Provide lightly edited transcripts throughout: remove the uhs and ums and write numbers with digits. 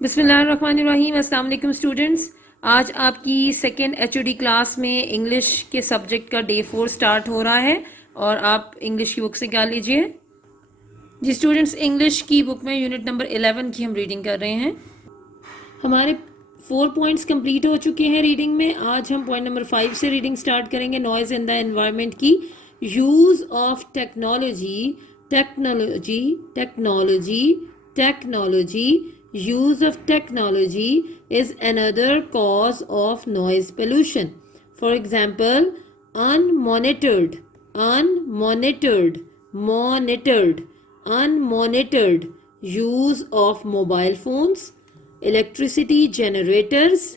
बिस्मिल्लाहिर्रहमानिर्रहीम। अस्सलाम वालेकुम स्टूडेंट्स। आज आपकी सेकेंड एचओडी क्लास में इंग्लिश के सब्जेक्ट का डे 4 स्टार्ट हो रहा है और आप इंग्लिश की बुक से क्या लीजिए जी स्टूडेंट्स। इंग्लिश की बुक में यूनिट नंबर 11 की हम रीडिंग कर रहे हैं। हमारे 4 पॉइंट्स कंप्लीट हो चुके हैं रीडिंग में। आज हम पॉइंट नंबर 5 से रीडिंग स्टार्ट करेंगे। नॉइज इन द एनवायरनमेंट की use of technology technology technology technology use of technology is another cause of noise pollution. For example, unmonitored use of mobile phones, electricity generators,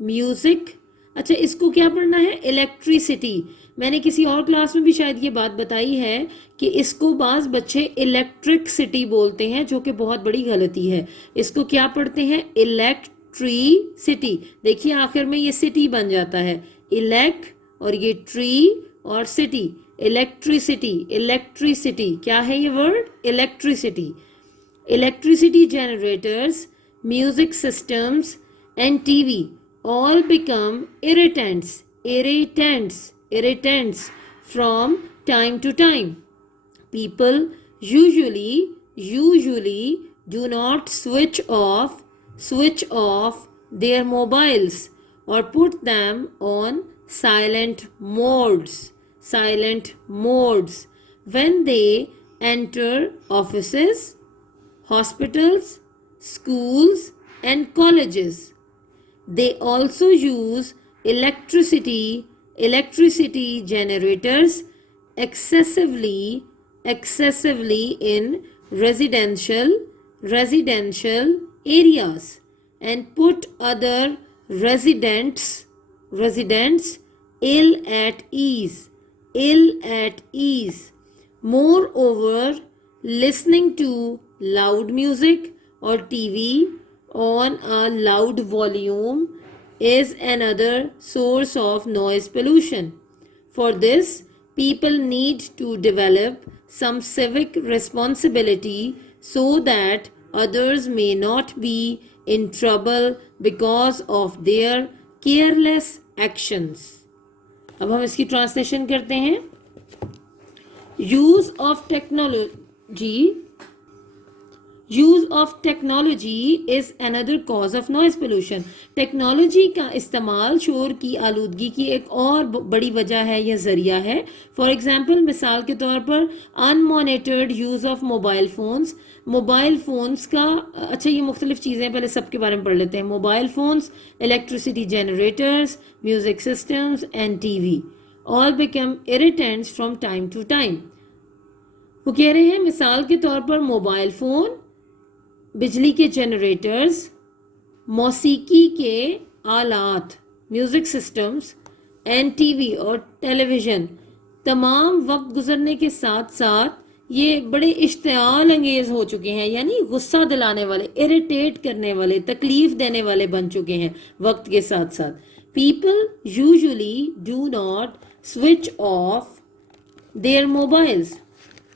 music. अच्छा, इसको क्या पढ़ना है? Electricity. मैंने किसी और क्लास में भी शायद ये बात बताई है कि इसको बाज बच्चे इलेक्ट्रिक सिटी बोलते हैं, जो कि बहुत बड़ी गलती है। इसको क्या पढ़ते हैं? इलेक्ट्रिसिटी। देखिए आखिर में ये सिटी बन जाता है, इलेक्ट और ये ट्री और सिटी, इलेक्ट्रिसिटी। इलेक्ट्रिसिटी क्या है ये word? Electricity. Electricity generators, music systems and TV all become irritants from time to time. People usually do not switch off their mobiles or put them on silent modes when they enter offices, hospitals, schools and colleges. They also use electricity generators excessively in residential areas and put other residents ill at ease. Moreover, listening to loud music or TV on a loud volume is another source of noise pollution. For this, people need to develop some civic responsibility so that others may not be in trouble because of their careless actions. अब हम इसकी translation करते हैं। Use of technology is another cause of noise pollution. Technology का इस्तेमाल शोर की आलूदगी की एक और बड़ी वजह है या जरिया है। फॉर एग्जाम्पल, मिसाल के तौर पर अनमॉनिटर्ड यूज ऑफ मोबाइल फोन्स का, अच्छा ये मुख्तलिफ चीज़ें, पहले सबके बारे में पढ़ लेते हैं। Mobile phones, electricity generators, music systems and TV all become irritants from time to time. वो कह रहे हैं मिसाल के तौर पर मोबाइल फोन, बिजली के जनरेटर्स, मौसीकी के आलात, म्यूजिक सिस्टम्स एंड टीवी और टेलीविज़न तमाम वक्त गुजरने के साथ साथ ये बड़े इश्तियाल अंगेज हो चुके हैं, यानी गुस्सा दिलाने वाले, इरिटेट करने वाले, तकलीफ देने वाले बन चुके हैं वक्त के साथ साथ। People usually do not switch of their mobiles.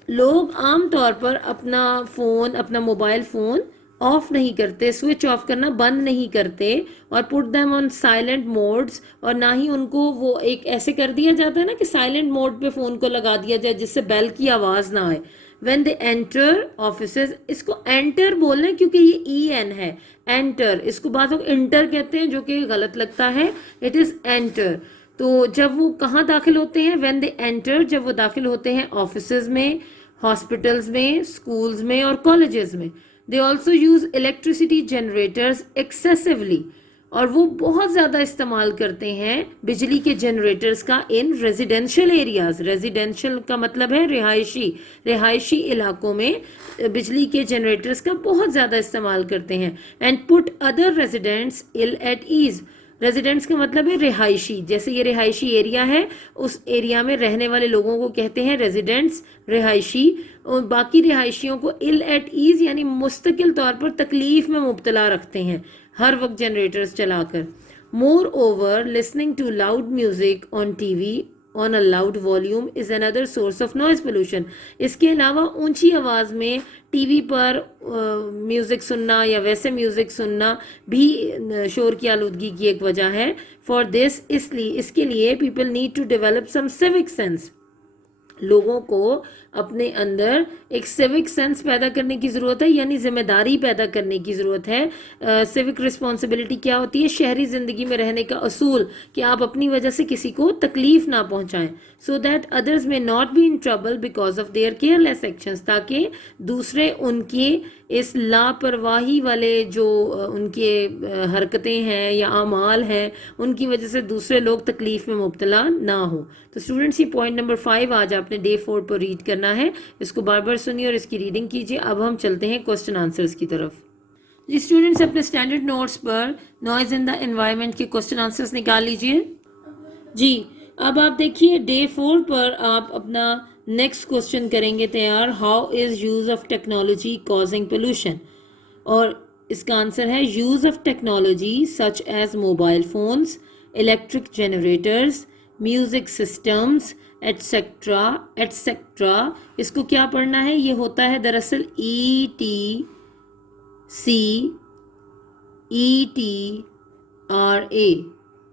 लोग आमतौर पर अपना मोबाइल फ़ोन ऑफ नहीं करते, स्विच ऑफ करना बंद नहीं करते, और put them on silent modes, और ना ही उनको वो एक ऐसे कर दिया जाता है ना कि साइलेंट मोड पे फ़ोन को लगा दिया जाए जिससे बेल की आवाज़ ना आए। व्हेन दे एंटर ऑफिसेज, इसको एंटर बोल रहे हैं क्योंकि ये EN है, एंटर। इसको बाद लोग इंटर कहते हैं जो कि गलत लगता है, इट इज़ एंटर। तो जब वो कहाँ दाखिल होते हैं? व्हेन दे एंटर, जब वो दाखिल होते हैं ऑफिसेज में, हॉस्पिटल्स में, स्कूल्स में और कॉलेजेस में। They also use electricity generators excessively, और वो बहुत ज़्यादा इस्तेमाल करते हैं बिजली के जनरेटर्स का इन रेजिडेंशियल एरियाज। रेजिडेंशियल का मतलब है रिहायशी इलाकों में बिजली के जनरेटर्स का बहुत ज़्यादा इस्तेमाल करते हैं। And put other residents ill at ease. Residents का मतलब है रिहायशी, जैसे ये रिहायशी एरिया है, उस एरिया में रहने वाले लोगों को कहते हैं रेजिडेंट्स, रिहायशी, और बाकी रिहायशियों को इल एट ईज यानी मुस्तकिल तौर पर तकलीफ में मुब्तला रखते हैं हर वक्त जनरेटर्स चलाकर। Moreover, listening to loud music on TV on a loud volume is another source of noise pollution. इसके अलावा ऊंची आवाज़ में टीवी पर म्यूज़िक सुनना या वैसे म्यूज़िक सुनना भी शोर की आलूदगी की एक वजह है. फॉर दिस इसलिए इसके लिए people need to develop some civic sense. लोगों को अपने अंदर एक सिविक सेंस पैदा करने की ज़रूरत है, यानी जिम्मेदारी पैदा करने की ज़रूरत है. सिविक रिस्पॉन्सिबिलिटी क्या होती है? शहरी ज़िंदगी में रहने का असूल कि आप अपनी वजह से किसी को तकलीफ़ ना पहुंचाएं, सो दैट अदर्स में not be in trouble because of their careless actions, ताकि दूसरे उनके इस लापरवाही वाले जो उनके हरकतें हैं या अमाल हैं उनकी वजह से दूसरे लोग तकलीफ़ में मुब्तला ना हो. तो स्टूडेंट्स ये पॉइंट नंबर 5 आज आपने डे 4 पर रीड करना है. इसको बार बार सुनिए और इसकी रीडिंग कीजिए. अब हम चलते हैं क्वेश्चन आंसर्स की तरफ. जी स्टूडेंट्स अपने स्टैंडर्ड नोट्स पर नॉइज इन द एनवायरनमेंट के क्वेश्चन आंसर्स निकाल लीजिए. जी अब आप देखिए डे 4 पर आप अपना नेक्स्ट क्वेश्चन करेंगे तैयार. How is use of technology causing pollution, और इसका आंसर है use of technology such as mobile phones, electric generators, music systems etcetera etcetera. इसको क्या पढ़ना है? ये होता है दरअसल ETCETRA.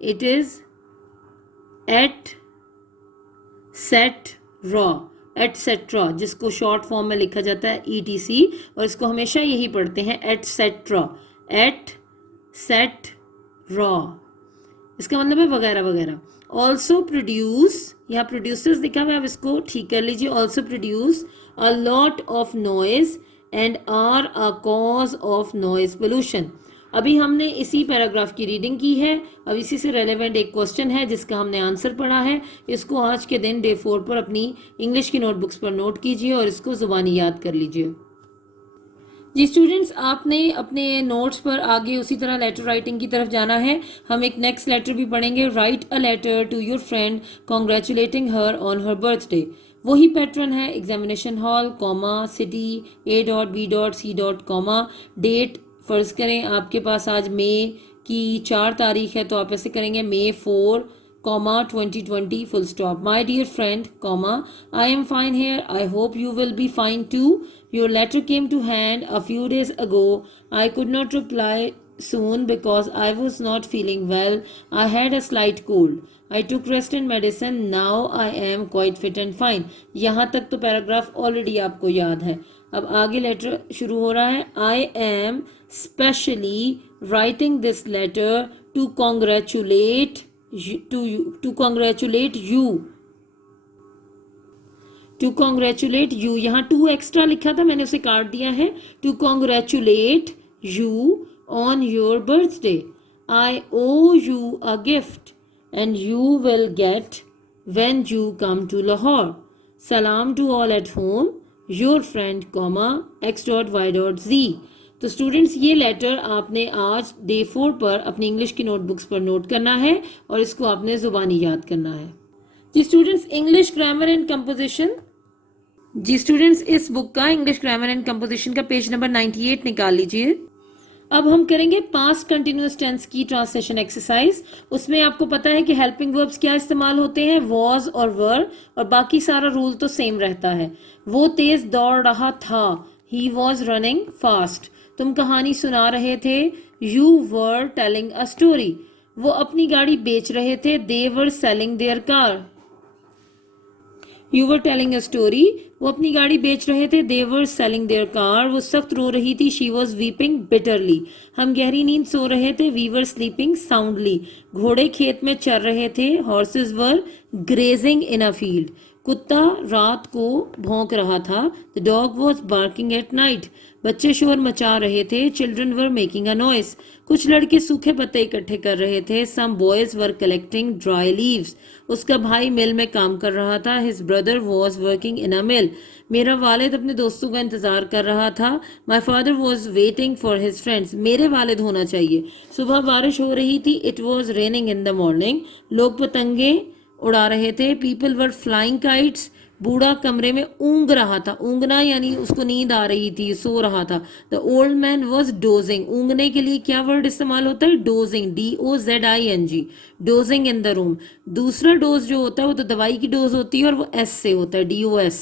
इट इज एटसेट्रा, जिसको शॉर्ट फॉर्म में लिखा जाता है ETC, और इसको हमेशा यही पढ़ते हैं एटसेट्रा. इसका मतलब है वगैरह वगैरह. ऑल्सो प्रोड्यूस, यहाँ प्रोड्यूसर्स लिखा हुआ है, आप इसको ठीक कर लीजिए. Also produce a lot of noise and are a cause of noise pollution. अभी हमने इसी पैराग्राफ की रीडिंग की है. अब इसी से रेलेवेंट एक क्वेश्चन है जिसका हमने आंसर पढ़ा है. इसको आज के दिन डे 4 पर अपनी इंग्लिश की नोटबुक्स पर नोट कीजिए और इसको जुबानी याद कर लीजिए. जी स्टूडेंट्स आपने अपने नोट्स पर आगे उसी तरह लेटर राइटिंग की तरफ जाना है. हम एक नेक्स्ट लेटर भी पढ़ेंगे. Write a letter to your friend congratulating her on her birthday. वही पैटर्न है examination hall, comma, city, A.B.C. Comma, date. फ़र्ज़ करें आपके पास आज मई की 4 तारीख है तो आप ऐसे करेंगे May 4, 2020 full stop. My dear friend, I am fine here. I hope you will be fine too. Your letter came to hand a few days ago. I could not reply soon because I was not feeling well. I had a slight cold. I took rest and medicine. Now I am quite fit and fine. यहाँ तक तो paragraph already आपको याद है. अब आगे letter शुरू हो रहा है. I am specially writing this letter to congratulate you. To congratulate you. यहाँ 2 एक्स्ट्रा लिखा था, मैंने उसे काट दिया है. To congratulate you on your birthday. I owe you a gift and you will get when you come to Lahore. Salam to all at home. Your friend, X.Y.Z. तो students ये लेटर आपने आज डे 4 पर अपनी English की notebooks पर note करना है और इसको आपने जुबानी याद करना है. जी students English grammar and composition. जी स्टूडेंट्स इस बुक का इंग्लिश ग्रामर एंड कंपोजिशन का पेज नंबर 98 निकाल लीजिए. अब हम करेंगे पास्ट कंटिन्यूअस टेंस की ट्रांसलेशन एक्सरसाइज. उसमें आपको पता है कि हेल्पिंग वर्ब्स क्या इस्तेमाल होते हैं, वॉज और वर, और बाकी सारा रूल तो सेम रहता है. वो तेज दौड़ रहा था, ही वॉज रनिंग फास्ट. तुम कहानी सुना रहे थे, you were telling a story. वो अपनी गाड़ी बेच रहे थे, they were selling their car. You were telling a story, वो अपनी गाड़ी बेच रहे थे, they were selling their car. वो सख्त रो रही थी, शी वॉज वीपिंग बिटरली. हम गहरी नींद सो रहे थे, वी वर स्लीपिंग साउंडली. घोड़े खेत में चर रहे थे, horses were grazing in a field. कुत्ता रात को भौंक रहा था, the dog was barking at night. बच्चे शोर मचा रहे थे, children were making a noise. कुछ लड़के सूखे पत्ते इकट्ठे कर रहे थे, some boys were collecting dry leaves. उसका भाई मिल में काम कर रहा था, his brother was working in a mill. मेरा वालिद अपने दोस्तों का इंतजार कर रहा था, my father was waiting for his friends. मेरे वालिद होना चाहिए. सुबह बारिश हो रही थी, it was raining in the morning. लोग पतंगे उड़ा रहे थे, पीपल वर फ्लाइंग काइट्स. बूढ़ा कमरे में ऊँग रहा था, ऊँगना यानी उसको नींद आ रही थी, सो रहा था। The old man was dozing, ऊँगने के लिए क्या वर्ड इस्तेमाल होता है? Dozing, DOZING, dozing in the room. दूसरा डोज जो होता है वो तो दवाई की डोज होती है और वो S से होता है, DOS।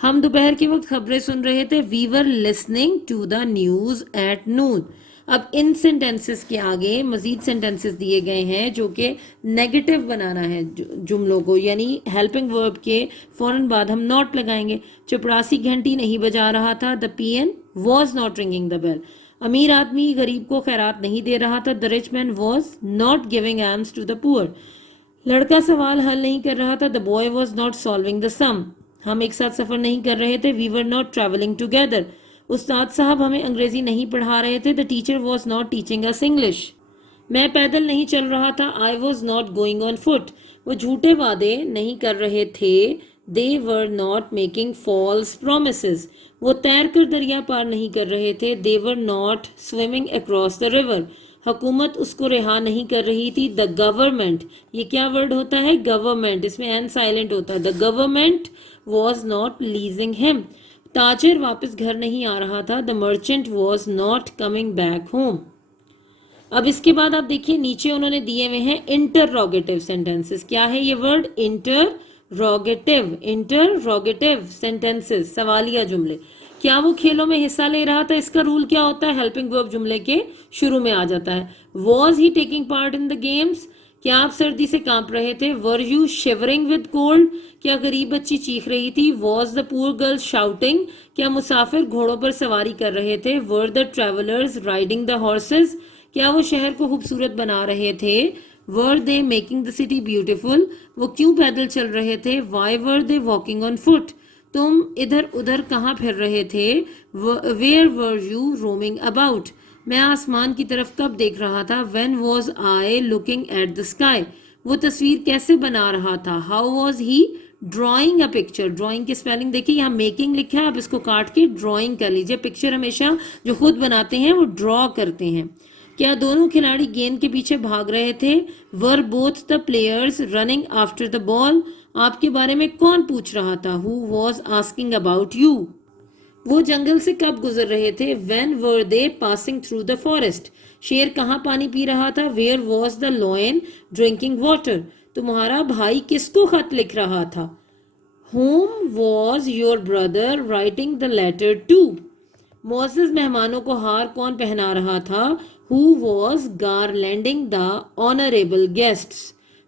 हम दोपहर के वक्त खबरें सुन रहे थे, we were listening to the news at noon. अब इन सेंटेंसेस के आगे मजीद सेंटेंसेस दिए गए हैं जो कि नेगेटिव बनाना है जुमलों को, यानी हेल्पिंग वर्ब के फौरन बाद हम नॉट लगाएंगे। चपरासी घंटी नहीं बजा रहा था, the peon was not ringing the bell. अमीर आदमी गरीब को खैरात नहीं दे रहा था, the rich man was not giving alms to the poor. लड़का सवाल हल नहीं कर रहा था, the boy was not solving the sum. हम एक साथ सफर नहीं कर रहे थे, we were not travelling together. उस्ताद साहब हमें अंग्रेजी नहीं पढ़ा रहे थे, the teacher was not teaching us English. मैं पैदल नहीं चल रहा था, I was not going on foot. वो झूठे वादे नहीं कर रहे थे, they were not making false promises. वो तैर कर दरिया पार नहीं कर रहे थे, they were not swimming across the river. हुकूमत उसको रिहा नहीं कर रही थी, द गवर्नमेंट, ये क्या वर्ड होता है? गवर्नमेंट, इसमें एन साइलेंट होता है। The government was not releasing him. ताजिर वापस घर नहीं आ रहा था, the merchant was not coming back home. अब इसके बाद आप देखिए नीचे उन्होंने दिए हुए हैं इंटररोगेटिव सेंटेंसेस। क्या है ये वर्ड? इंटररोगेटिव, इंटररोगेटिव सेंटेंसेस, सवालिया जुमले। क्या वो खेलों में हिस्सा ले रहा था? इसका रूल क्या होता है? हेल्पिंग वर्ब जुमले के शुरू में आ जाता है। Was he taking part in the games? क्या आप सर्दी से कांप रहे थे? Were you shivering with cold? क्या गरीब बच्ची चीख रही थी? Was the poor girl shouting? क्या मुसाफिर घोड़ों पर सवारी कर रहे थे? Were the travellers riding the horses? क्या वो शहर को खूबसूरत बना रहे थे? Were they making the city beautiful? वो क्यों पैदल चल रहे थे? Why were they walking on foot? तुम इधर उधर कहाँ फिर रहे थे? Where were you roaming about? मैं आसमान की तरफ कब देख रहा था? When was I looking at the sky? वो तस्वीर कैसे बना रहा था? How was he drawing a picture? Drawing की स्पेलिंग देखिए, यहाँ मेकिंग लिखा है, आप इसको काट के ड्राइंग कर लीजिए। पिक्चर हमेशा जो खुद बनाते हैं वो ड्रॉ करते हैं। क्या दोनों खिलाड़ी गेंद के पीछे भाग रहे थे? Were both the players running after the ball? आपके बारे में कौन पूछ रहा था? Who was asking about you? वो जंगल से कब गुजर रहे थे? When were they passing through the forest? शेर कहाँ पानी पी रहा था? Where was the lion drinking water? तुम्हारा भाई किसको खत लिख रहा था? Whom was your brother writing the letter to? Moses मेहमानों को हार कौन पहना रहा था? Who was garlanding the honorable guests?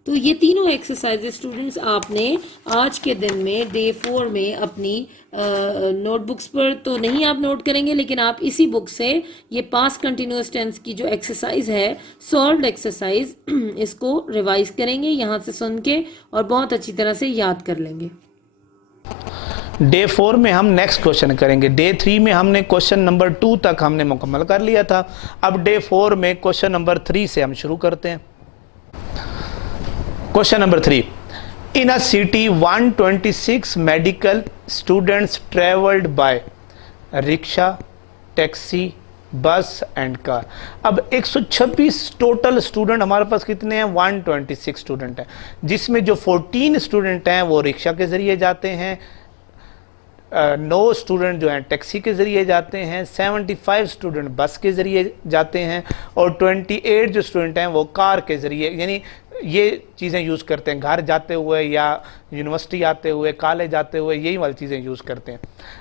तो ये तीनों एक्सरसाइजेस स्टूडेंट्स आपने आज के दिन में डे 4 में अपनी नोटबुक्स पर तो नहीं आप नोट करेंगे, लेकिन आप इसी बुक से ये पास्ट कंटिन्यूअस टेंस की जो एक्सरसाइज है, सॉल्व्ड एक्सरसाइज, इसको रिवाइज करेंगे यहाँ से सुन के और बहुत अच्छी तरह से याद कर लेंगे। डे 4 में हम नेक्स्ट क्वेश्चन करेंगे। डे 3 में हमने क्वेश्चन नंबर 2 तक हमने मुकम्मल कर लिया था। अब डे 4 में क्वेश्चन नंबर 3 से हम शुरू करते हैं। Question number 3, in a city 126 medical students travelled by rickshaw, taxi, बस एंड कार। अब 126 टोटल स्टूडेंट हमारे पास कितने हैं? 126 स्टूडेंट हैं, जिसमें जो 14 स्टूडेंट हैं वो रिक्शा के ज़रिए जाते हैं, 9 स्टूडेंट जो हैं टैक्सी के ज़रिए जाते हैं, 75 स्टूडेंट बस के ज़रिए जाते हैं और 28 जो स्टूडेंट हैं वो कार के ज़रिए, यानी ये चीज़ें यूज़ करते हैं घर जाते हुए या यूनिवर्सिटी आते हुए, कॉलेज जाते हुए, यही वाली चीज़ें यूज़ करते हैं।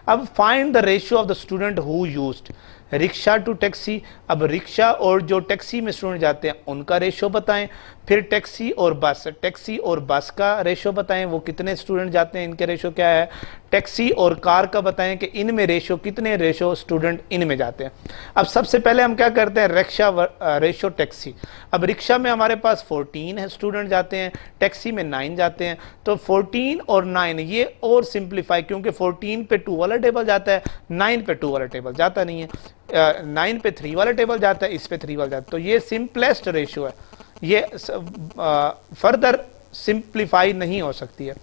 अब find the ratio of the student who used rickshaw to taxi. अब रिक्शा और जो टैक्सी में स्टूडेंट जाते हैं उनका रेशियो बताएं, फिर टैक्सी और बस का रेशियो बताएं, वो कितने स्टूडेंट जाते हैं, इनके रेशियो क्या है, टैक्सी और कार का बताएं कि इनमें रेशियो कितने रेशियो स्टूडेंट इनमें जाते हैं। अब सबसे पहले हम क्या करते हैं, रिक्शा रेशियो टैक्सी। अब रिक्शा में हमारे पास 14 स्टूडेंट जाते हैं, टैक्सी में 9 जाते हैं, तो 14 और 9 ये और सिंप्लीफाई, क्योंकि 14 पे 2 वाला टेबल जाता है, 9 पे 2 वाला टेबल जाता नहीं है, 9 पे 3 वाला टेबल जाता है, इस पे 3 वाला जाता है, तो ये सिंपलेस्ट रेशियो है, ये फर्दर सिंप्लीफाई नहीं हो सकती है।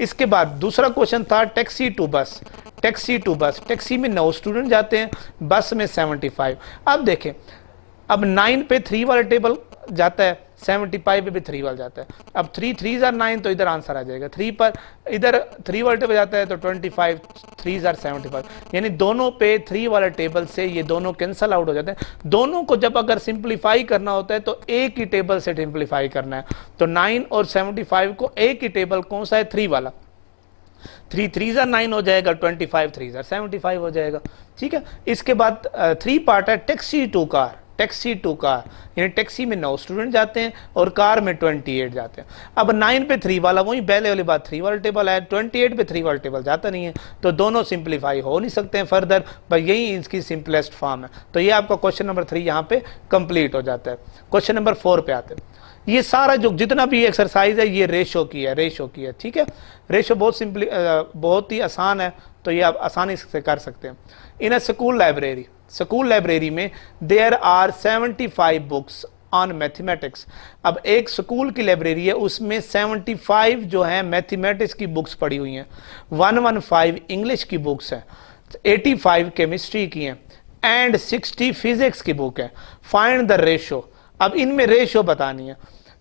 इसके बाद दूसरा क्वेश्चन था टैक्सी टू बस। टैक्सी में 9 स्टूडेंट जाते हैं, बस में 75। अब देखें, अब 9 पे 3 वाला टेबल जाता है, 75 पे भी 3 वाला जाता है। अब 3 3 are 9 तो इधर आंसर आ जाएगा। 3 पर इधर 3 वाले टेबल जाता है तो 25, 3 are 75, यानी दोनों पे 3 वाला टेबल से ये दोनों कैंसल आउट हो जाते हैं। दोनों को जब अगर सिंप्लीफाई करना होता है तो एक ही टेबल से सिंप्लीफाई करना है। तो 9 और 75 को एक ही टेबल कौन सा है, 3 वाला, 3 3 are 9 हो जाएगा, 25 3 are 75 हो जाएगा। ठीक है, इसके बाद 3 पार्ट है taxi to car. Taxi to car यानी टैक्सी में 9 स्टूडेंट जाते हैं और कार में 28 जाते हैं। अब 9 पे 3 वाला वही पहले वाली बात, 3 वाला टेबल है, 28 पे 3 वाला टेबल जाता नहीं है, तो दोनों सिंप्लीफाई हो नहीं सकते हैं फर्दर, बस यही इसकी सिंपलेस्ट फॉर्म है। तो ये आपका क्वेश्चन नंबर 3 यहाँ पे कंप्लीट हो जाता है। क्वेश्चन नंबर 4 पे आते हैं। ये सारा जो जितना भी एक्सरसाइज है ये रेशो की है, रेशो की है। ठीक है, रेशो बहुत ही आसान है, तो ये आप आसानी से कर सकते हैं। In a school library, school library में there are 75 books on mathematics. अब एक स्कूल की लाइब्रेरी है, उसमें 75 जो है मैथमेटिक्स की बुक्स पड़ी हुई हैं, 115 इंग्लिश की बुक्स हैं, 85 केमिस्ट्री की हैं एंड 60 फिजिक्स की बुक है। Find the ratio. अब इनमें रेशो बतानी है।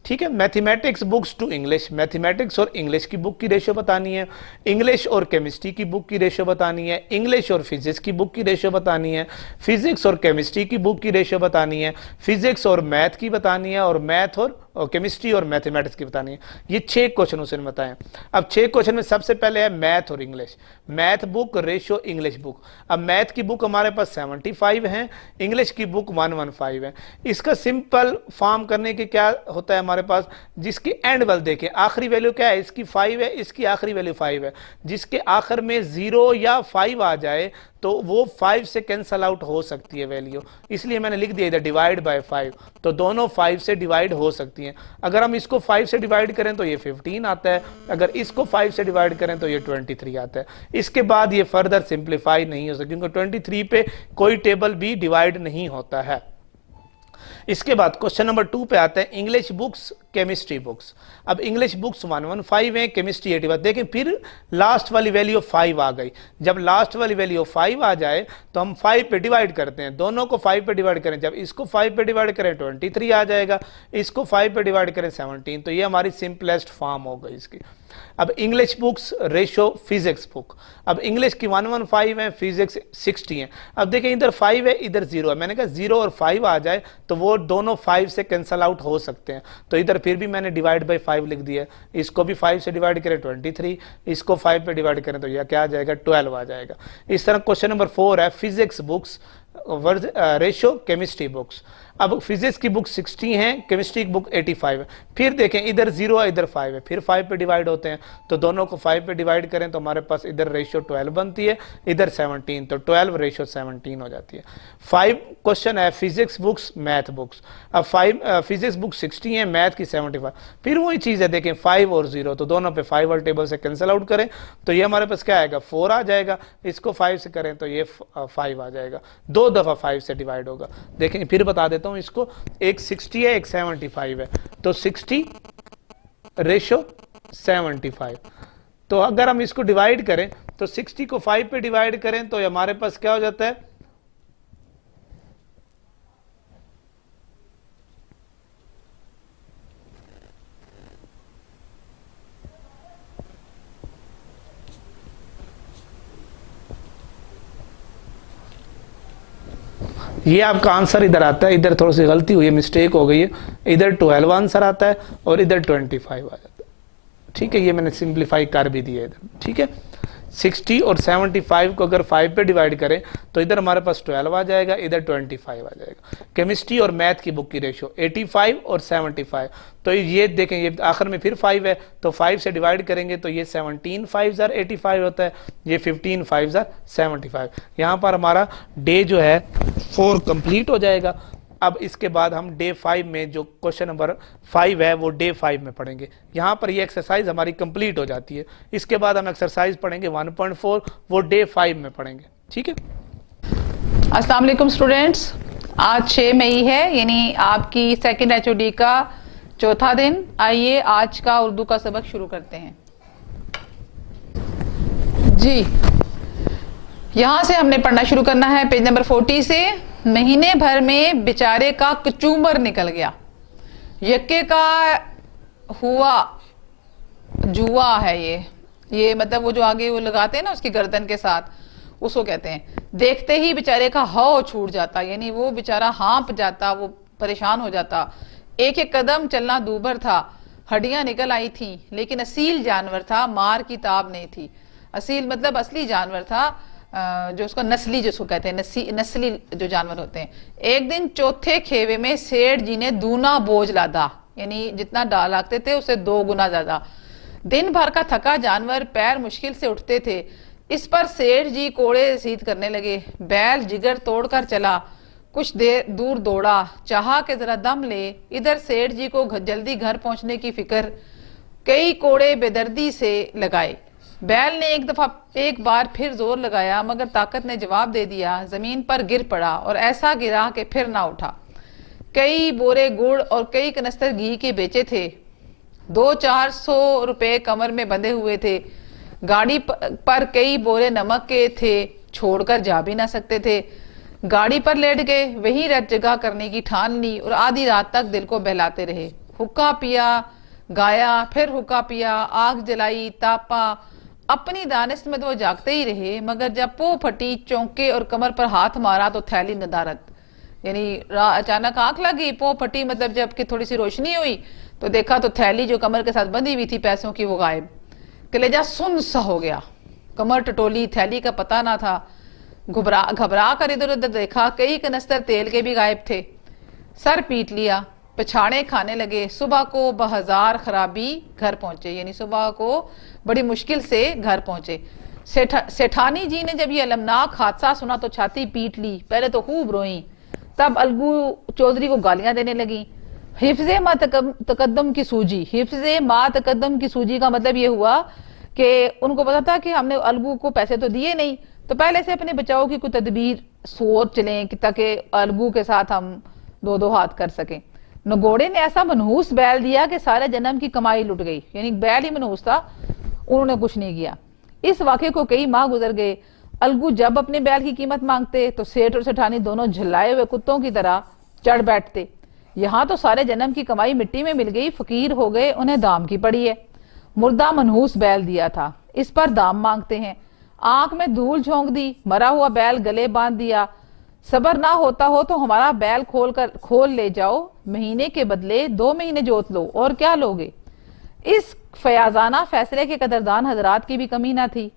ठीक है, mathematics books to English, mathematics और इंग्लिश की बुक की रेशो बतानी है, इंग्लिश और केमिस्ट्री की बुक की रेशो बतानी है, इंग्लिश और फिजिक्स की बुक की रेशो बतानी है, फिजिक्स और केमिस्ट्री की बुक की रेशो बतानी है, फिजिक्स और मैथ की बतानी है, और मैथ और केमिस्ट्री और मैथमेटिक्स की बतानी है। ये 6 क्वेश्चन उसने बताए। अब 6 क्वेश्चन में सबसे पहले है मैथ और English. Math book ratio English book. अब मैथ की बुक हमारे पास 75 हैं, इंग्लिश की बुक 115 है। इसका सिंपल फॉर्म करने के क्या होता है हमारे पास, जिसकी एंड वैल्यू देखें, आखिरी वैल्यू क्या है, इसकी 5 है, इसकी आखिरी वैल्यू 5 है, जिसके आखिर में 0 या 5 आ जाए तो वो 5 से कैंसल आउट हो सकती है वैल्यू, इसलिए मैंने लिख दिया इधर डिवाइड बाय 5। तो दोनों 5 से डिवाइड हो सकती हैं। अगर हम इसको 5 से डिवाइड करें तो ये 15 आता है, अगर इसको 5 से डिवाइड करें तो ये 23 आता है। इसके बाद ये फर्दर सिंप्लीफाई नहीं हो सकती, क्योंकि 23 पे कोई टेबल भी डिवाइड नहीं होता है। इसके बाद क्वेश्चन नंबर 2 पे आते हैं, इंग्लिश बुक्स केमिस्ट्री बुक्स। अब इंग्लिश बुक्स 115 है, केमिस्ट्री 85। देखें फिर लास्ट वाली वैल्यू 5 आ गई। जब लास्ट वाली वैल्यू 5 आ जाए तो हम 5 पे डिवाइड करते हैं, दोनों को 5 पे डिवाइड करें। जब इसको 5 पे डिवाइड करें 23 आ जाएगा, इसको 5 पे डिवाइड करें 17। तो ये हमारी सिंपलेस्ट फॉर्म हो गई इसकी। अब English books ratio physics book. अब इंग्लिश की 115 है, फिजिक्स 60 है। अब देखें इधर 5 है, इधर 0 है। मैंने कहा 0 और 5 आ जाए तो वो दोनों 5 से कैंसल आउट हो सकते हैं, तो इधर फिर भी मैंने डिवाइड बाय 5 लिख दिया। इसको भी 5 से डिवाइड करें 23, इसको 5 पे डिवाइड करें तो यह क्या आ जाएगा, 12 आ जाएगा। इस तरह क्वेश्चन नंबर 4 है, physics books ratio chemistry books. अब फिजिक्स की बुक 60 है, केमिस्ट्री की बुक 85 है। फिर देखें इधर 0 है, इधर 5 है, फिर 5 पे डिवाइड होते हैं, तो दोनों को 5 पे डिवाइड करें तो हमारे पास इधर रेशियो 12 बनती है, इधर 17, तो 12 रेशियो 17 हो जाती है। 5 क्वेश्चन है फिजिक्स बुक्स मैथ बुक्स। अब 5 फिजिक्स बुक 60 है, मैथ की 75। फिर वही चीज़ है, देखें 5 और 0, तो दोनों पे 5 वाले टेबल से कैंसिल आउट करें तो ये हमारे पास क्या आएगा, 4 आ जाएगा। इसको 5 से करें तो ये 5 आ जाएगा, 2 दफ़ा 5 से डिवाइड होगा। देखें फिर बता देता हूं इसको, एक 60 है, एक 75 है, तो 60 रेशो 75। तो अगर हम इसको डिवाइड करें तो 60 को 5 पे डिवाइड करें तो हमारे पास क्या हो जाता है, ये आपका आंसर इधर आता है। इधर थोड़ी सी गलती हुई है, मिस्टेक हो गई है, इधर 12 आंसर आता है और इधर 25 आ जाता है। ठीक है, ये मैंने सिंप्लीफाई कर भी दिया इधर। ठीक है, 60 और 75 को अगर 5 पे डिवाइड करें तो इधर हमारे पास 12 आ जाएगा, इधर 25 आ जाएगा। केमिस्ट्री और मैथ की बुक की रेशियो 85 और 75। तो ये देखें, ये आखिर में फिर 5 है, तो 5 से डिवाइड करेंगे तो ये 17 5 85 होता है, ये 15 5 75। यहाँ पर हमारा डे जो है 4 कंप्लीट हो जाएगा। अब इसके बाद हम डे 5 में जो क्वेश्चन नंबर 5 है वो डे 5 में पढ़ेंगे। यहाँ पर ये एक्सरसाइज हमारी कंप्लीट हो जाती है। इसके बाद हम एक्सरसाइज पढ़ेंगे 1.4, वो डे 5 में पढ़ेंगे। ठीक है, अस्सलाम वालेकुम स्टूडेंट्स, आज 6 मई है, यानी आपकी सेकंड HOD का चौथा दिन। आइए आज का उर्दू का सबक शुरू करते हैं। जी, यहाँ से हमने पढ़ना शुरू करना है पेज नंबर 40 से। महीने भर में बेचारे का कचूमर निकल गया। यक्के का हुआ जुआ है ये मतलब वो जो आगे वो लगाते हैं ना उसकी गर्दन के साथ, उसको कहते हैं। देखते ही बेचारे का हौ छूट जाता, यानी वो बेचारा हाँप जाता, वो परेशान हो जाता। एक एक कदम चलना दूभर था, हड्डियां निकल आई थी, लेकिन असील जानवर था, मार की ताब नहीं थी। असील मतलब असली जानवर था, जो उसको नस्ली जिसको कहते हैं, नस्ली जो जानवर होते हैं। एक दिन चौथे खेवे में सेठ जी ने दूना बोझ लादा, यानी जितना डाल रखते थे उससे 2 गुना ज्यादा। दिन भर का थका जानवर पैर मुश्किल से उठते थे। इस पर सेठ जी कोड़े रसीद करने लगे। बैल जिगर तोड़कर चला, कुछ देर दूर दौड़ा, चाहा कि जरा दम ले। इधर सेठ जी को जल्दी घर पहुंचने की फिक्र, कई कोड़े बेदर्दी से लगाए। बैल ने एक बार फिर जोर लगाया, मगर ताकत ने जवाब दे दिया। जमीन पर गिर पड़ा और ऐसा गिरा कि फिर ना उठा। कई बोरे गुड़ और कई कनस्तर घी के बेचे थे। 200-400 रुपए कमर में बंधे हुए थे। गाड़ी पर कई बोरे नमक के थे, छोड़कर जा भी ना सकते थे। गाड़ी पर लेट गए, वहीं रत जगह करने की ठान ली और आधी रात तक दिल को बहलाते रहे। हुक्का पिया, गाया, फिर हुक्का पिया, आग जलाई, तापा। अपनी दानिश में तो वो जागते ही रहे, मगर जब पो फटी, चौंके और कमर पर हाथ मारा तो थैली नदारत, यानी अचानक आंख लगी, पो फटी मतलब जबकि थोड़ी सी रोशनी हुई तो देखा तो थैली जो कमर के साथ बंधी हुई थी पैसों की वो गायब। कलेजा सुन सा हो गया, कमर टटोली, थैली का पता ना था। घबरा कर इधर उधर देखा, कई कनस्तर तेल के भी गायब थे। सर पीट लिया, पछाड़े खाने लगे। सुबह को बहजार खराबी घर पहुंचे, यानी सुबह को बड़ी मुश्किल से घर पहुंचे। सेठानी जी ने जब ये अलमनाक हादसा सुना तो छाती पीट ली, पहले तो खूब रोई, तब अलगू चौधरी को गालियां देने लगी। हिफ्ज़े मा तकद्दम की सूजी, हिफ्ज़े मा तकद्दम की सूजी का मतलब ये हुआ कि उनको पता था कि हमने अलगू को पैसे तो दिए नहीं, तो पहले से अपने बचाव की कोई तदबीर सोच लें कि ताकि अलगू के साथ हम 2-2 हाथ कर सकें। नगोड़े ने ऐसा मनहूस बैल दिया कि सारे जन्म की कमाई लुट गई, यानी बैल ही मनहूस था, उन्होंने कुछ नहीं किया। इस वाक़े को कई माह गुजर गए। अलगू जब अपने बैल की कीमत मांगते तो सेठ और सेठानी दोनों झल्लाए हुए कुत्तों की तरह चढ़ बैठते। यहाँ तो सारे जन्म की कमाई मिट्टी में मिल गई, फकीर हो गए, उन्हें दाम की पड़ी है। मुर्दा मनहूस बैल दिया था, इस पर दाम मांगते हैं। आंख में धूल झोंक दी, मरा हुआ बैल गले बांध दिया। सबर ना होता हो तो हमारा बैल खोल ले जाओ, महीने के बदले 2 महीने जोत लो, और क्या लोगे। इस फयाजाना फैसले के कदरदान हजरात की भी कमी ना थी।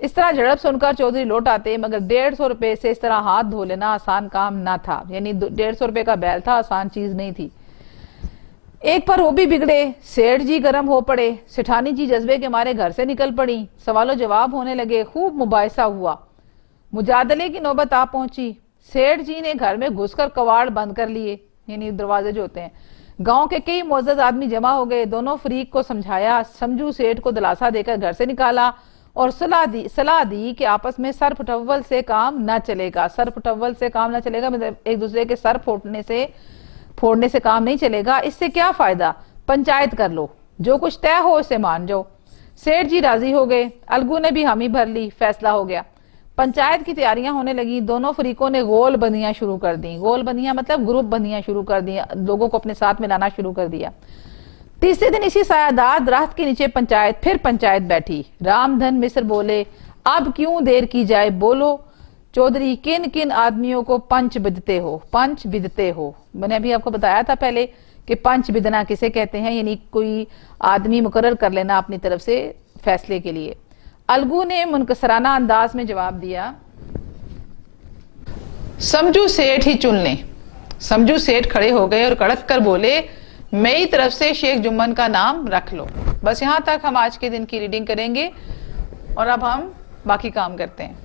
इस तरह झड़प सुनकर चौधरी लौट आते, मगर 150 रुपए से इस तरह हाथ धो लेना आसान काम ना था, यानी 150 रुपए का बैल था, आसान चीज नहीं थी। एक पर वो भी बिगड़े, सेठ जी गर्म हो पड़े, सेठानी जी जज्बे के मारे घर से निकल पड़ी। सवालों जवाब होने लगे, खूब मुबाहिसा हुआ, मुजादले की नौबत आ पहुंची। सेठ जी ने घर में घुसकर कवाड़ बंद कर लिए, यानी दरवाजे जो होते हैं। गांव के कई मुअज़्ज़ज़ आदमी जमा हो गए, दोनों फरीक को समझाया, समझू सेठ को दिलासा देकर घर से निकाला और सलाह दी कि आपस में सर फटव्वल से काम ना चलेगा। सर फटव्वल से काम ना चलेगा मतलब एक दूसरे के सर फोड़ने से काम नहीं चलेगा। इससे क्या फायदा, पंचायत कर लो, जो कुछ तय हो उसे मान जाओ। सेठ जी राजी हो गए, अलगू ने भी हामी भर ली, फैसला हो गया। पंचायत की तैयारियां होने लगी। दोनों फरीकों ने गोल बंदियां शुरू कर दी। गोल बंदियां मतलब ग्रुप बंदियां शुरू कर दी, लोगों को अपने साथ मिलाना शुरू कर दिया। तीसरे दिन इसी सायादार दरख्त के नीचे फिर पंचायत बैठी। रामधन मिस्र बोले, अब क्यों देर की जाए, बोलो चौधरी, किन किन आदमियों को पंच बिदते हो। मैंने अभी आपको बताया था पहले कि पंच बिदना किसे कहते हैं, यानी कोई आदमी मुकर्रर कर लेना अपनी तरफ से फैसले के लिए। अलगू ने मुनकसराना अंदाज में जवाब दिया, समझू सेठ ही चुन लें। समझू सेठ खड़े हो गए और कड़क कर बोले, मेरी तरफ से शेख जुम्मन का नाम रख लो। बस यहाँ तक हम आज के दिन की रीडिंग करेंगे और अब हम बाकी काम करते हैं।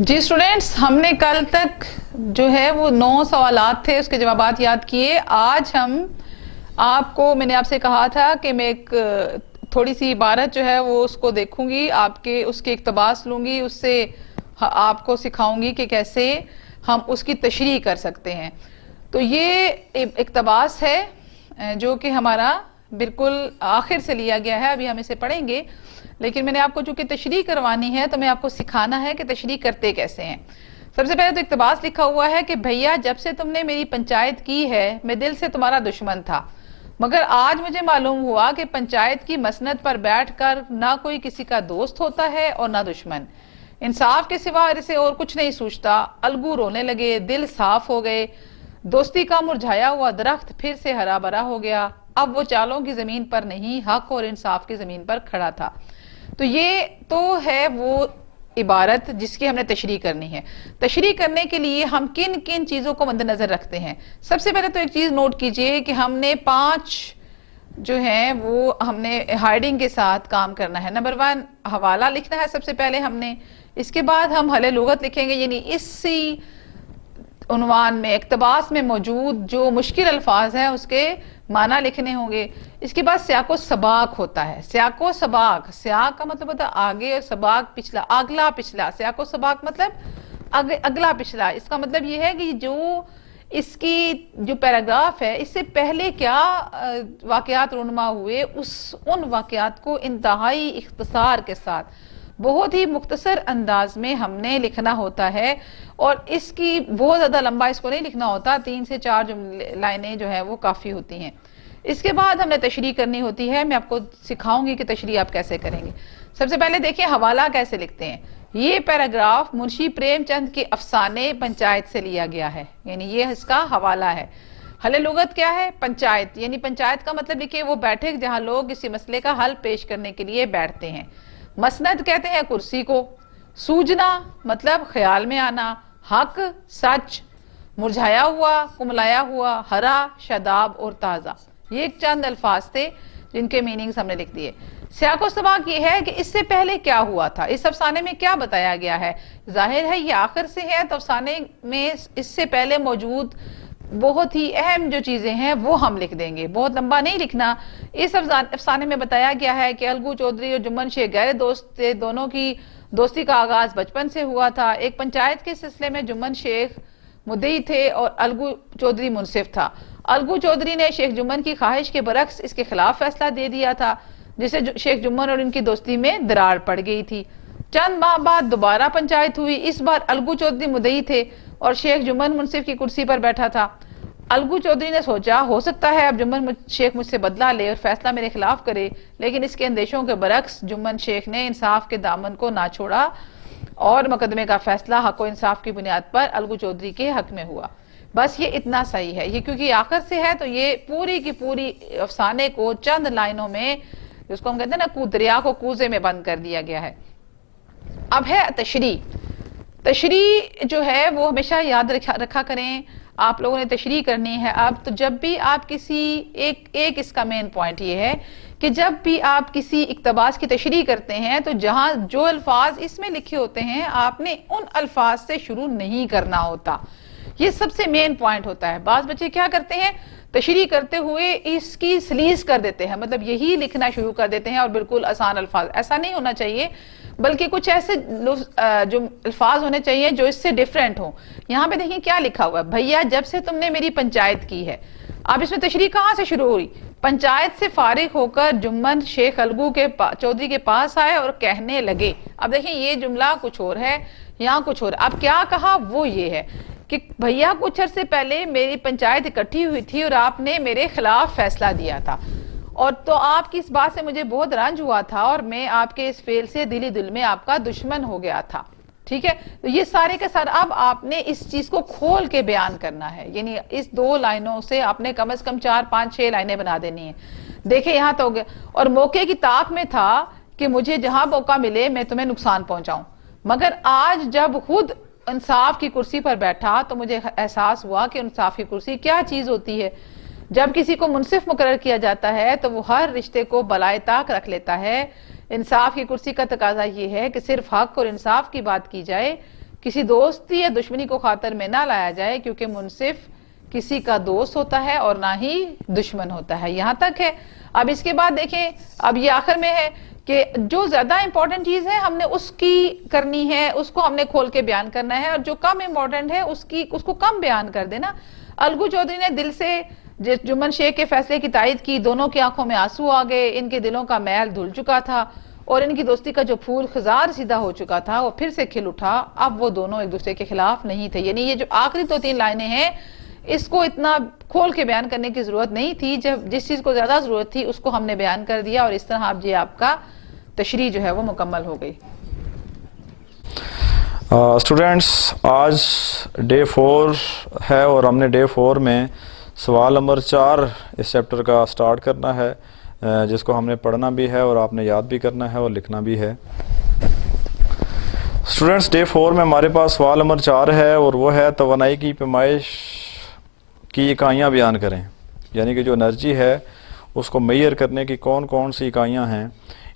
जी स्टूडेंट्स, हमने कल तक जो है वो 9 सवालात थे, उसके जवाबात याद किए। आज मैंने आपसे कहा था कि मैं एक थोड़ी सी इबारत जो है वो उसको देखूंगी, उसके इक्तबास लूंगी, उससे आपको सिखाऊंगी कि कैसे हम उसकी तशरीह कर सकते हैं। तो ये इक्तबास है जो कि हमारा बिल्कुल आखिर से लिया गया है, अभी हम इसे पढ़ेंगे, लेकिन मैंने आपको चूंकि तशरीह करवानी है तो मैं आपको सिखाना है कि तशरीह करते कैसे हैं। सबसे पहले तो इक्तबास लिखा हुआ है कि भैया जब से तुमने मेरी पंचायत की है मैं दिल से तुम्हारा दुश्मन था, मगर आज मुझे मालूम हुआ कि पंचायत की मसनद पर बैठकर ना कोई किसी का दोस्त होता है और ना दुश्मन। इंसाफ के सिवा इसे और कुछ नहीं सूझता। अलगू रोने लगे, दिल साफ हो गए। दोस्ती का मुरझाया हुआ दरख्त फिर से हरा भरा हो गया। अब वो चालों की जमीन पर नहीं, हक और इंसाफ की जमीन पर खड़ा था। तो ये तो है वो इबारत जिसकी हमने तशरीह करनी है। तशरीह करने के लिए हम किन किन चीजों को मद्देनजर रखते हैं? सबसे पहले तो एक चीज नोट कीजिए कि हमने 5 जो है वो हमने हाइडिंग के साथ काम करना है। नंबर 1 हवाला लिखना है सबसे पहले हमने, इसके बाद हम हले लुगत लिखेंगे, यानी इसी उन्वान में इक्तबास में मौजूद जो मुश्किल अल्फाज हैं उसके माना लिखने होंगे। इसके बाद सियाको सबाक होता है। सियाको सबाक, सियाक का मतलब होता है आगे और सबाक पिछला, अगला पिछला। सियाको सबाक मतलब अगला पिछला। इसका मतलब ये है कि जो इसकी जो पैराग्राफ है इससे पहले क्या वाकयात रूनुमा हुए उन वाकयात को इंतहाई इख्तिसार के साथ बहुत ही मुख्तसर अंदाज में हमने लिखना होता है। और इसकी बहुत ज्यादा लंबा इसको नहीं लिखना होता, 3 से 4 लाइनें जो है वो काफी होती हैं। इसके बाद हमने तशरीह करनी होती है। मैं आपको सिखाऊंगी कि तशरीह आप कैसे करेंगे। सबसे पहले देखिए हवाला कैसे लिखते हैं। ये पैराग्राफ मुंशी प्रेमचंद के अफसाने पंचायत से लिया गया है, यानी ये इसका हवाला है। हले लुगत क्या है? पंचायत, यानी पंचायत का मतलब लिखिए वो बैठक जहां लोग किसी मसले का हल पेश करने के लिए बैठते हैं। मसनद कहते हैं कुर्सी को। सूजना मतलब ख्याल में आना। हक सच, मुरझाया हुआ, कुमलाया हुआ, हरा, शादाब और ताज़ा। ये चंद अल्फाज थे जिनके मीनिंग्स हमने लिख दिए। सियाको सबाक ये है कि इससे पहले क्या हुआ था, इस अफसाने में क्या बताया गया है। जाहिर है ये आखिर से है तो अफसाने में इससे पहले मौजूद बहुत ही अहम जो चीजें हैं वो हम लिख देंगे, बहुत लंबा नहीं लिखना। इस अफसाने में बताया गया है कि अलगू चौधरी और जुम्मन शेख गहरे दोस्त थे। दोनों की दोस्ती का आगाज बचपन से हुआ था। एक पंचायत के सिलसिले में जुम्मन शेख मुद्दई थे और अलगू चौधरी मुनसिफ था। अलगू चौधरी ने शेख जुम्मन की ख्वाहिश के बरक्स इसके खिलाफ फैसला दे दिया था, जिससे शेख जुम्मन और इनकी दोस्ती में दरार पड़ गई थी। चंद माह बाद दोबारा पंचायत हुई। इस बार अलगू चौधरी मुद्दई थे और शेख जुम्मन मुनसिफ की कुर्सी पर बैठा था। अलगू चौधरी ने सोचा हो सकता है अब जुम्मन शेख मुझसे बदला ले और फैसला मेरे खिलाफ करे, लेकिन इसके अंदेशों के बरक्स जुम्मन शेख ने इंसाफ के दामन को ना छोड़ा और मुकदमे का फैसला हक और इंसाफ की बुनियाद पर अलगू चौधरी के हक में हुआ। बस ये इतना सही है। ये क्योंकि आखिर से है तो ये पूरी की पूरी अफसाने को चंद लाइनों में, जिसको हम कहते हैं ना दरिया को कूजे में बंद कर दिया गया है। अब है तशरीह। तशरीह जो है वो हमेशा याद रखा करें, आप लोगों ने तशरीह करनी है। अब तो जब भी आप किसी एक इसका मेन पॉइंट ये है कि जब भी आप किसी इक्तबास की तशरीह करते हैं तो जहां जो अल्फाज इसमें लिखे होते हैं आपने उन अल्फाज से शुरू नहीं करना होता। ये सबसे मेन पॉइंट होता है। बाज़ बच्चे क्या करते हैं, तशरीह करते हुए इसकी स्लीज कर देते हैं, मतलब यही लिखना शुरू कर देते हैं और बिल्कुल आसान अल्फाज। ऐसा नहीं होना चाहिए, बल्कि कुछ ऐसे जो अल्फाज होने चाहिए जो इससे डिफरेंट हो। यहाँ पे देखिए क्या लिखा हुआ है, भैया जब से तुमने मेरी पंचायत की है। अब इसमें तशरीह कहाँ से शुरू हुई? पंचायत से फारिग होकर जुम्मन शेख अलगू के चौधरी के पास आए और कहने लगे। अब देखिए ये जुमला कुछ और है, यहाँ कुछ और। अब क्या कहा वो ये है कि भैया कुछ अरसे पहले मेरी पंचायत इकट्ठी हुई थी और आपने मेरे खिलाफ फैसला दिया था, और तो आपकी इस बात से मुझे बहुत रंज हुआ था और मैं आपके इस फेल से दिली दिल में आपका दुश्मन हो गया था। ठीक है, तो ये सारे के सारे अब आपने इस चीज को खोल के बयान करना है, यानी इस 2 लाइनों से आपने कम से कम 4, 5, 6 लाइनें बना देनी है। देखिए यहाँ तो हो गया, और मौके की ताक में था कि मुझे जहां मौका मिले मैं तुम्हें नुकसान पहुंचाऊं, मगर आज जब खुद इंसाफ की कुर्सी पर बैठा तो मुझे एहसास हुआ कि इंसाफ की कुर्सी क्या चीज होती है। जब किसी को मुनसिफ मुकर्रर किया जाता है तो वो हर रिश्ते को बलाए ताक रख लेता है। इंसाफ की कुर्सी का तकाजा ये है कि सिर्फ हक और इंसाफ की बात की जाए, किसी दोस्ती या दुश्मनी को खातर में ना लाया जाए, क्योंकि मुनसिफ किसी का दोस्त होता है और ना ही दुश्मन होता है। यहाँ तक है। अब इसके बाद देखें, अब ये आखिर में है कि जो ज्यादा इंपॉर्टेंट चीज है हमने उसकी करनी है, उसको हमने खोल के बयान करना है, और जो कम इंपॉर्टेंट है उसको कम बयान कर देना। अलगू चौधरी ने दिल से जुम्मन शेख के फैसले की तायद की। दोनों की आंखों में आंसू आ गए, इनके दिलों का मैल धुल चुका था और इनकी दोस्ती का जो फूल खजार सीधा हो चुका था वो फिर से खिल उठा। अब वो दोनों एक दूसरे के खिलाफ नहीं थे। यानी ये जो आखिरी 2-3 लाइनें हैं, इसको इतना खोल के बयान करने की जरूरत नहीं थी। जब जिस चीज को ज्यादा जरूरत थी उसको हमने बयान कर दिया, और इस तरह आप ये आपका तशरीह जो है वो मुकम्मल हो गई। स्टूडेंट्स, आज डे 4 है और हमने डे 4 में सवाल नंबर 4 इस चैप्टर का स्टार्ट करना है, जिसको हमने पढ़ना भी है और आपने याद भी करना है और लिखना भी है। स्टूडेंट्स, डे 4 में हमारे पास सवाल नंबर 4 है और वो है तवानाई की पैमाइश की इकाइयाँ बयान करें। यानी कि जो एनर्जी है उसको मेजर करने की कौन कौन सी इकाइयाँ हैं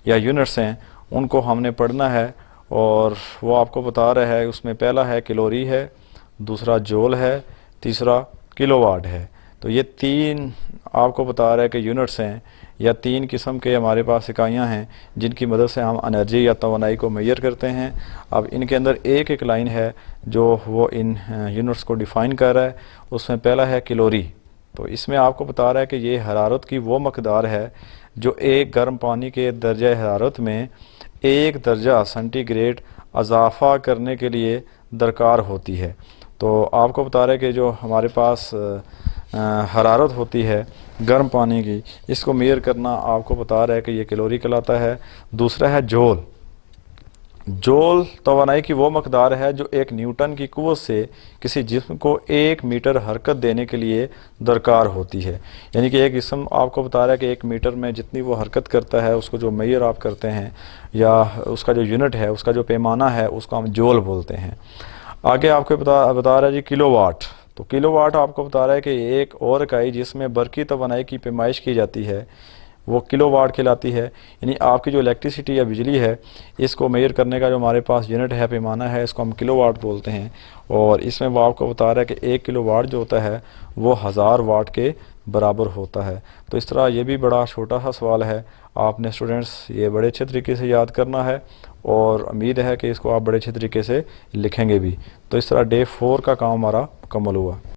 या यूनिट्स हैं, उनको हमने पढ़ना है। और वो आपको बता रहा है, उसमें पहला है कैलोरी है, दूसरा जूल है, तीसरा किलोवाट है। तो ये 3 आपको बता रहा है कि यूनिट्स हैं या 3 किस्म के हमारे पास इकाइयाँ हैं जिनकी मदद से हम एनर्जी या तवानाई को मेजर करते हैं। अब इनके अंदर एक एक लाइन है जो वो इन यूनिट्स को डिफ़ाइन कर रहा है। उसमें पहला है कैलोरी। तो इसमें आपको बता रहा है कि ये हरारत की वो मकदार है जो एक गर्म पानी के दर्जा हरारत में 1 दर्जा सेंटीग्रेड इजाफ़ा करने के लिए दरकार होती है। तो आपको बता रहा है कि जो हमारे पास हरारत होती है गर्म पानी की, इसको मेजर करना आपको बता रहा है कि ये कैलोरी कहलाता है। दूसरा है जोल। जोल तवानाई की वो मकदार है जो 1 न्यूटन की कुव्वत से किसी जिस्म को 1 मीटर हरकत देने के लिए दरकार होती है। यानी कि एक जिस्म आपको बता रहा है कि 1 मीटर में जितनी वो हरकत करता है, उसको जो मेजर आप करते हैं या उसका जो यूनिट है, उसका जो पैमाना है, उसको हम जोल बोलते हैं। आगे आपको बता रहा है जी किलोवाट। तो किलोवाट आपको बता रहा है कि एक और इकाई जिसमें बरकी तवानाई की पैमाइश की जाती है वो किलोवाट कहलाती है। यानी आपकी जो इलेक्ट्रिसिटी या बिजली है, इसको मेजर करने का जो हमारे पास यूनिट है, पैमाना है, इसको हम किलोवाट बोलते हैं। और इसमें वो आपको बता रहा है कि 1 किलोवाट जो होता है वो 1000 वाट के बराबर होता है। तो इस तरह ये भी बड़ा छोटा सा सवाल है, आपने स्टूडेंट्स ये बड़े अच्छे तरीके से याद करना है और उम्मीद है कि इसको आप बड़े अच्छे तरीके से लिखेंगे भी। तो इस तरह डे 4 का काम हमारा मुकम्मल हुआ।